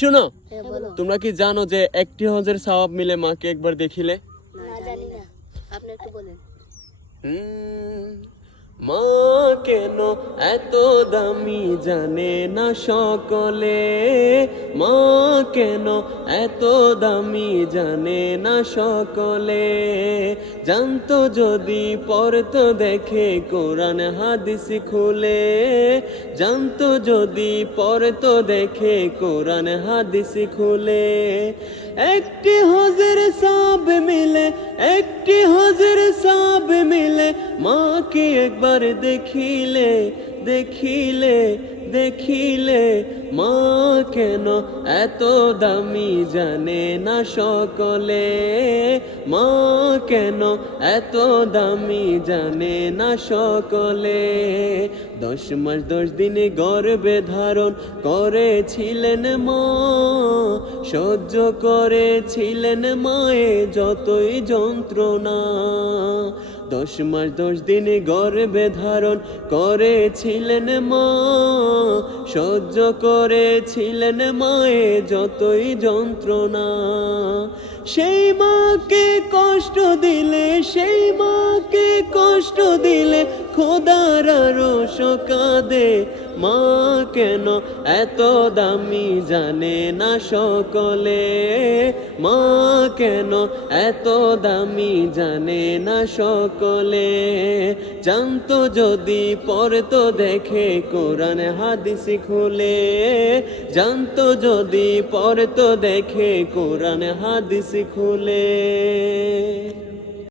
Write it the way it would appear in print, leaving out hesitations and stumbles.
শোনো, হ্যাঁ বলো। তোমরা কি জানো যে একটি হজের সওয়াব মিলে মাকে একবার দেখিলে? না জানি না, আপনি একটু বলেন। হুম, মা কেন এত দামি জানে না সকলে, মা কেন এত দামি জানে না সকলে, জানতো যদি পড়তো দেখে কোরআন হাদিস খুলে, জানতো যদি পড়তো দেখে কোরআন হাদিস খুলে, একটি হজের সওয়াব মিলে, একটি হজের সওয়াব মিলে মাকে একবার দেখিলে, দেখিলে, দেখিলে, মা কেন এত দামি জানে না সকলে, মা কেন এত দামি জানে না সকলে। 10 মাস 10 দিন গর্ভে ধারণ করেছিলেন মা, সহ্য করেছিলেন মায়ে যতই যন্ত্রণা। 10 মাস 10 দিন গর্ভে ধারণ করেছিলেন মা, সহ্য করেছিলেন মায়ে যতই যন্ত্রণা। সেই মাকে কষ্ট দিলে, সেই মাকে কষ্ট দিলে খোদার আরশ কাঁদে, মা কেন এত দামি জানে না সকলে, মা কেন এত দামি জানে না সকলে, জানতো যদি পড়তো দেখে কোরআন হাদিস খুলে, জানতো যদি পড়তো দেখে কোরআন হাদিস খুলে।